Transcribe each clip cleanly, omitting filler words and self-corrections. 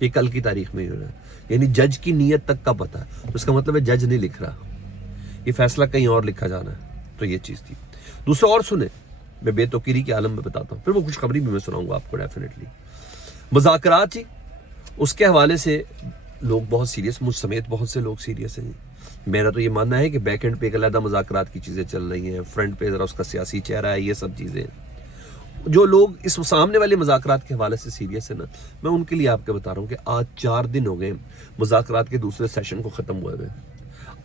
یہ کل کی تاریخ میں ہی ہو رہا ہے. یعنی جج کی نیت تک کا پتہ ہے, تو اس کا مطلب ہے جج نہیں لکھ رہا, یہ فیصلہ کہیں اور لکھا جانا ہے. تو یہ چیز تھی. دوسرا اور سنیں, میں بے توقیری کے عالم میں بتاتا ہوں, پھر وہ خوشخبری بھی میں سناؤں گا آپ کو ڈیفینیٹلی. مذاکرات جی, اس کے حوالے سے لوگ بہت سیریس, مجھ سمیت بہت سے لوگ سیریس ہیں. میرا تو یہ ماننا ہے کہ بیک اینڈ پہ ایک علیحدہ مذاکرات کی چیزیں چل رہی ہیں, فرنٹ پہ ذرا اس کا سیاسی چہرہ ہے, یہ سب چیزیں. جو لوگ اس سامنے والے مذاکرات کے حوالے سے سیریس ہیں نا, میں ان کے لیے آپ کے بتا رہا ہوں کہ آج 4 دن ہو گئے مذاکرات کے دوسرے سیشن کو ختم ہوئے ہوئے.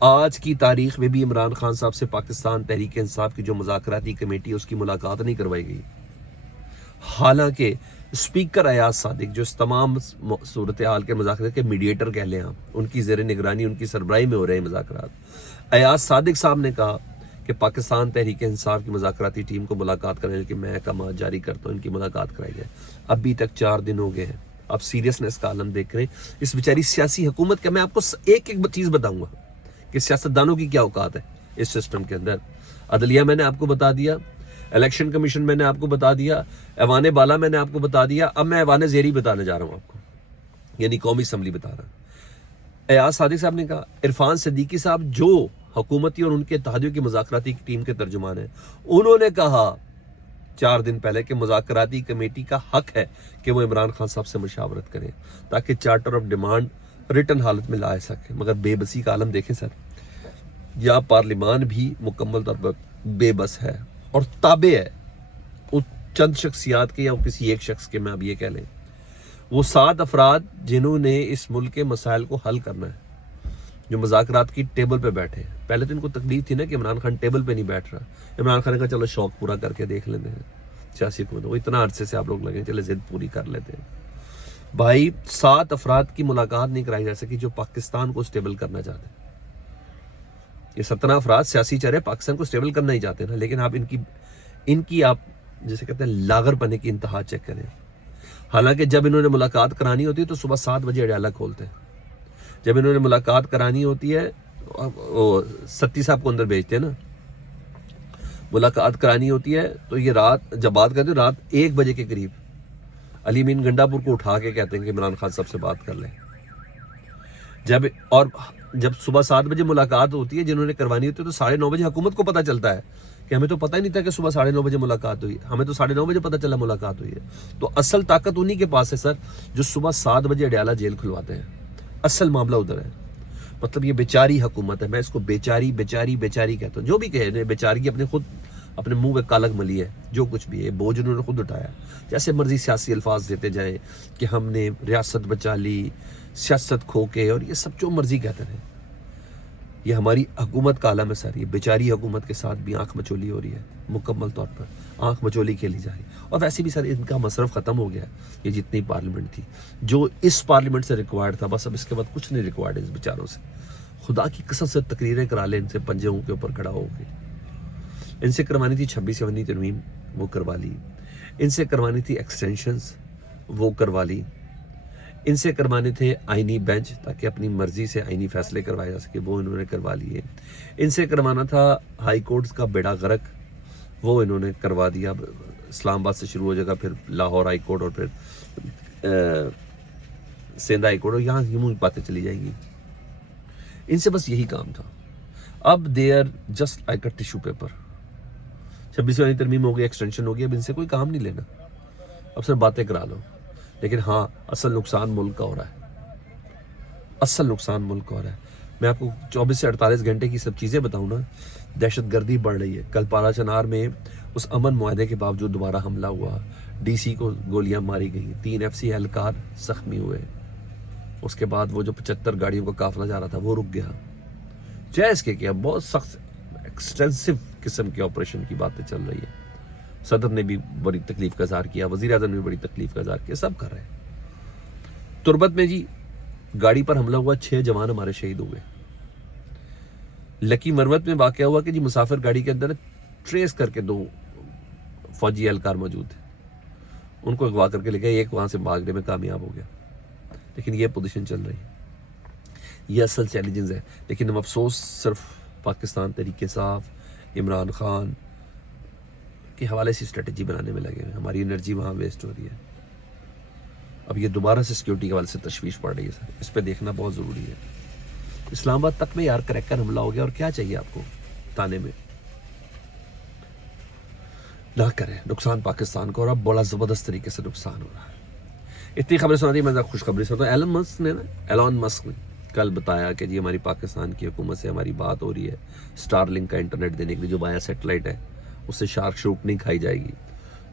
آج کی تاریخ میں بھی عمران خان صاحب سے پاکستان تحریک انصاف کی جو مذاکراتی کمیٹی ہے اس کی ملاقات نہیں کروائی گئی. حالانکہ اسپیکر ایاز صادق, جو اس تمام صورتحال کے مذاکرات کے میڈیٹر کہہ لیں آپ, ان کی زیر نگرانی, ان کی سربراہی میں ہو رہے ہیں مذاکرات. ایاز صادق صاحب نے کہا کہ پاکستان تحریک انصاف کی مذاکراتی ٹیم کو ملاقات کرنے کے میں احکامات جاری کرتا ہوں, ان کی ملاقات کرائی جائے. ابھی تک 4 دن ہو گئے ہیں. آپ سیریسنس کا عالم دیکھ رہے ہیں اس بیچاری سیاسی حکومت کا. میں آپ کو ایک ایک چیز بتاؤں گا کہ سیاستدانوں کی کیا اوقات ہے اس سسٹم کے اندر. عدلیہ میں نے آپ کو بتا دیا, الیکشن کمیشن میں نے آپ کو بتا دیا, ایوان بالا میں نے آپ کو بتا دیا, اب میں ایوان زیری بتانے جا رہا ہوں آپ کو, یعنی قومی اسمبلی بتا رہا ہوں. ایاز صادق صاحب نے کہا, عرفان صدیقی صاحب جو حکومتی اور ان کے اتحادیوں کی مذاکراتی ٹیم کے ترجمان ہیں, انہوں نے کہا 4 دن پہلے کہ مذاکراتی کمیٹی کا حق ہے کہ وہ عمران خان صاحب سے مشاورت کریں تاکہ چارٹر آف ڈیمانڈ ریٹن حالت میں لا سکے. مگر بے بسی کا عالم دیکھیں سر, یا پارلیمان بھی مکمل طور پر بے بس ہے اور تابع ہے وہ چند شخصیات کے یا کسی ایک شخص کے, میں اب یہ کہہ لیں وہ 7 افراد جنہوں نے اس ملک کے مسائل کو حل کرنا ہے, جو مذاکرات کی ٹیبل پہ بیٹھے ہیں. پہلے تو ان کو تکلیف تھی نا کہ عمران خان ٹیبل پہ نہیں بیٹھ رہا. عمران خان نے کہا چلو شوق پورا کر کے دیکھ لیتے ہیں سیاسی حکومت, وہ اتنا عرصے سے آپ لوگ لگے, چلے ضد پوری کر لیتے ہیں. بھائی 7 افراد کی ملاقات نہیں کرائی جا سکی جو پاکستان کو اسٹیبل کرنا چاہتے ہیں. یہ 17 افراد سیاسی چہرے پاکستان کو اسٹیبل کرنا ہی چاہتے ہیں نا, لیکن آپ ان کی آپ جیسے کہتے ہیں لاغر پنے کی انتہا چیک کریں. حالانکہ جب انہوں نے ملاقات کرانی ہوتی ہے تو صبح 7 بجے اڈیالہ کھولتے ہیں. جب انہوں نے ملاقات کرانی ہوتی ہے, ستی صاحب کو اندر بھیجتے ہیں نا, ملاقات کرانی ہوتی ہے تو یہ رات جب بات کرتے ہیں رات 1 بجے کے قریب علی مین گنڈا پور کو اٹھا کے کہتے ہیں کہ عمران خان صاحب سے بات کر لیں. جب صبح 7 بجے ملاقات ہوتی ہے جنہوں نے کروانی ہوتی ہے تو 9:30 بجے حکومت کو پتہ چلتا ہے کہ ہمیں تو پتہ ہی نہیں تھا کہ صبح 9:30 بجے ملاقات ہوئی, ہمیں تو 9:30 بجے پتہ چلا ملاقات ہوئی ہے. تو اصل طاقت انہی کے پاس ہے سر جو صبح 7 بجے اڈیالہ جیل کھلواتے ہیں. اصل معاملہ ادھر ہے. مطلب یہ بیچاری حکومت ہے, میں اس کو بیچاری کہتا ہوں. جو بھی کہے بیچاری اپنے منہ پہ کالک ملی ہے, جو کچھ بھی ہے بوجھ انہوں نے خود اٹھایا. جیسے مرضی سیاسی الفاظ دیتے جائیں کہ ہم نے ریاست بچا لی, سیاست کھو کے, اور یہ سب جو مرضی کہتے ہیں. یہ ہماری حکومت کا عالم ہے سر. یہ بیچاری حکومت کے ساتھ بھی آنکھ مچولی ہو رہی ہے, مکمل طور پر آنکھ مچولی کھیلی جا رہی ہے. اور ویسے بھی سر ان کا مصرف ختم ہو گیا ہے. یہ جتنی پارلیمنٹ تھی جو اس پارلیمنٹ سے ریکوائرڈ تھا, بس اب اس کے بعد کچھ نہیں ریکوائرڈ ہے اس بیچاروں سے. خدا کی قسم سے تقریریں کرا لیں ان سے پنجوں کے اوپر کھڑا ہو کے. ان سے کروانی تھی 26 ترمیم, وہ کروا لی. ان سے کروانی تھی ایکسٹینشنز, وہ کروا لی. ان سے کروانے تھے آئینی بینچ تاکہ اپنی مرضی سے آئینی فیصلے کروائے جا سکے, وہ انہوں نے کروا لیے. ان سے کروانا تھا ہائی کورٹس کا بیڑا غرق, وہ انہوں نے کروا دیا. اسلام آباد سے شروع ہو جائے گا, پھر لاہور ہائی کورٹ, اور پھر سندھ ہائی کورٹ, اور یہاں یوں باتیں چلی جائیں گی. ان سے بس یہی کام تھا. اب they are just like a tissue paper. 26 ترمیم ہو گئی, ایکسٹینشن ہو گئی, اب ان سے کوئی کام نہیں لینا, اب صرف باتیں کرا لو. لیکن ہاں اصل نقصان ملک کا ہو رہا ہے, اصل نقصان ملک کا ہو رہا ہے. میں آپ کو 24 سے 48 گھنٹے کی سب چیزیں بتاؤں نا, دہشت گردی بڑھ رہی ہے. کل پارا چنار میں اس امن معاہدے کے باوجود دوبارہ حملہ ہوا, ڈی سی کو گولیاں ماری گئی, 3 FCA اہلکار زخمی ہوئے. اس کے بعد وہ جو 75 گاڑیوں کا قافلہ جا رہا تھا وہ رک گیا. جائز کے کیا بہت سخت ایکسٹینسو قسم کے آپریشن کی باتیں چل رہی ہے. صدر نے بھی بڑی تکلیف کا اظہار کیا, وزیر اعظم نے بھی بڑی تکلیف کا اظہار کیا, سب کر رہے ہیں. تربت میں جی گاڑی پر حملہ ہوا, 6 جوان ہمارے شہید ہوئے. لکی مروت میں واقعہ ہوا کہ جی مسافر گاڑی کے اندر ٹریس کر کے 2 فوجی اہلکار موجود تھے, ان کو اغوا کر کے لے گئے, ایک وہاں سے بھاگنے میں کامیاب ہو گیا. لیکن یہ پوزیشن چل رہی ہے, یہ اصل چیلنجز ہے. لیکن ہم افسوس صرف پاکستان تحریک انصاف, عمران خان کے حوالے سے اسٹریٹجی بنانے میں لگے ہیں. ہماری انرجی وہاں ویسٹ ہو رہی ہے. اب یہ دوبارہ سے سیکیورٹی کے حوالے سے تشویش پڑ رہی ہے سر، اس پہ دیکھنا بہت ضروری ہے۔ اسلام آباد تک میں یار کریکر حملہ ہو گیا، اور کیا چاہیے آپ کو تانے میں؟ نہ کریں نقصان پاکستان کو، اور اب بڑا زبردست طریقے سے نقصان ہو رہا ہے۔ اتنی خبریں سنا دی، میں خوشخبری سنتا ہوں۔ ایلون مسک نے کل بتایا کہ جی ہماری پاکستان کی حکومت سے ہماری بات ہو رہی ہے سٹار لنک کا انٹرنیٹ دینے کے لیے، جو بایا سیٹلائٹ ہے اس سے شارک شروک نہیں کھائی جائے گی۔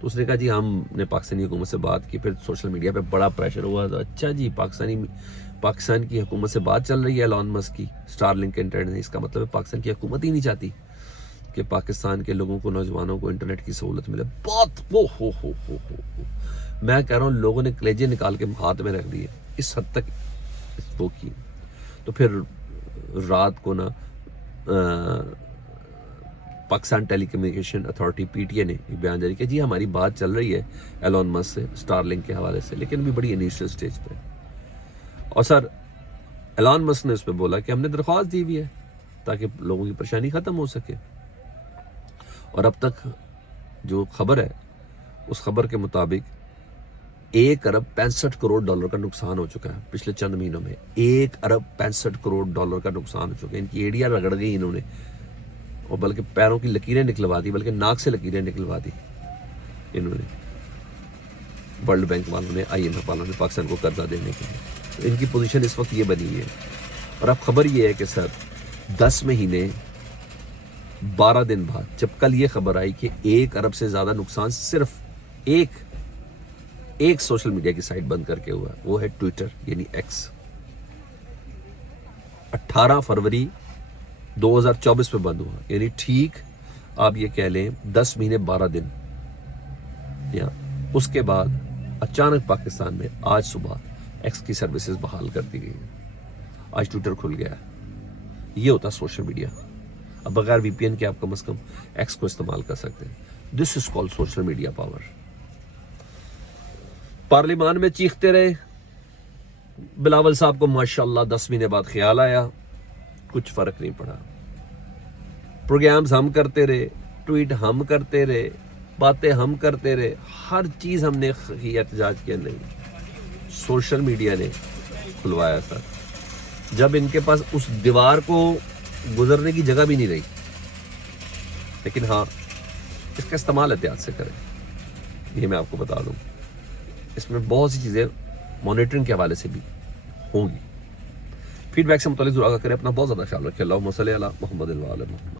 تو اس نے کہا جی ہم نے پاکستانی حکومت سے بات کی، پھر سوشل میڈیا پہ بڑا پریشر ہوا، تو اچھا جی پاکستان کی حکومت سے بات چل رہی ہے ایلون مسک کی سٹار لنک انٹرنیٹ، اس کا مطلب ہے پاکستان کی حکومت ہی نہیں چاہتی کہ پاکستان کے لوگوں کو، نوجوانوں کو انٹرنیٹ کی سہولت ملے۔ بہت ہو میں کہہ رہا ہوں لوگوں نے کلیجے نکال کے ہاتھ میں رکھ دیے، اس حد تک وہ کی۔ تو پھر رات کو نا Pakistan telecommunication authority P T A نے ایک بیان جاری کیا، جی ہماری بات چل رہی ہے ایلون مسک سے سٹار لنک کے حوالے سے، لیکن بھی بڑی انیشیل سٹیج پہ۔ اور سر ایلون مسک نے اس پہ بولا کہ ہم نے درخواست دی ہوئی ہے تاکہ لوگوں کی پریشانی ختم ہو سکے، اور اب تک جو خبر ہے اس خبر کے مطابق 1.65 کروڑ کا نقصان ہو چکا ہے پچھلے چند مہینوں میں۔ 1.65 کروڑ کا نقصان ہو چکا ہے، ان کی ایڑیاں رگڑ گئی انہوں نے، اور بلکہ پیروں کی لکیریں نکلوا دی، بلکہ ناک سے لکیریں نکلوا دی انہوں نے، ورلڈ بینک والوں نے، IMF والوں نے پاکستان کو قرضہ دینے کے لیے۔ تو ان کی پوزیشن اس وقت یہ بنی ہوئی ہے۔ اور اب خبر یہ ہے کہ سر 10 مہینے 12 دن بعد جب کل یہ خبر آئی کہ 1 ارب سے زیادہ نقصان صرف ایک سوشل میڈیا کی سائٹ بند کر کے ہوا، وہ ہے ٹویٹر یعنی ایکس۔ 18 فروری 2024 پہ بند ہوا، یعنی ٹھیک آپ یہ کہہ لیں 10 مہینے 12 دن، یا اس کے بعد اچانک پاکستان میں آج صبح ایکس کی سروسز بحال کر دی گئی، آج ٹویٹر کھل گیا ہے۔ یہ ہوتا سوشل میڈیا۔ اب بغیر وی پی این کے آپ کم از کم ایکس کو استعمال کر سکتے ہیں۔ دس از کال سوشل میڈیا پاور۔ پارلیمان میں چیختے رہے، بلاول صاحب کو ماشاءاللہ 10 مہینے بعد خیال آیا، کچھ فرق نہیں پڑا۔ پروگرامز ہم کرتے رہے، ٹویٹ ہم کرتے رہے، باتیں ہم کرتے رہے، ہر چیز ہم نے احتجاج کیا، نہیں، سوشل میڈیا نے کھلوایا سر۔ جب ان کے پاس اس دیوار کو گزرنے کی جگہ بھی نہیں رہی، لیکن ہاں اس کا استعمال احتیاط سے کریں، یہ میں آپ کو بتا دوں۔ اس میں بہت سی چیزیں مانیٹرنگ کے حوالے سے بھی ہوں گی۔ فیڈ بیک سے متعلق ضرور آگاہ کریں، اپنا بہت زیادہ خیال رکھیں۔ اللہم صلی علی محمد و علی محمد۔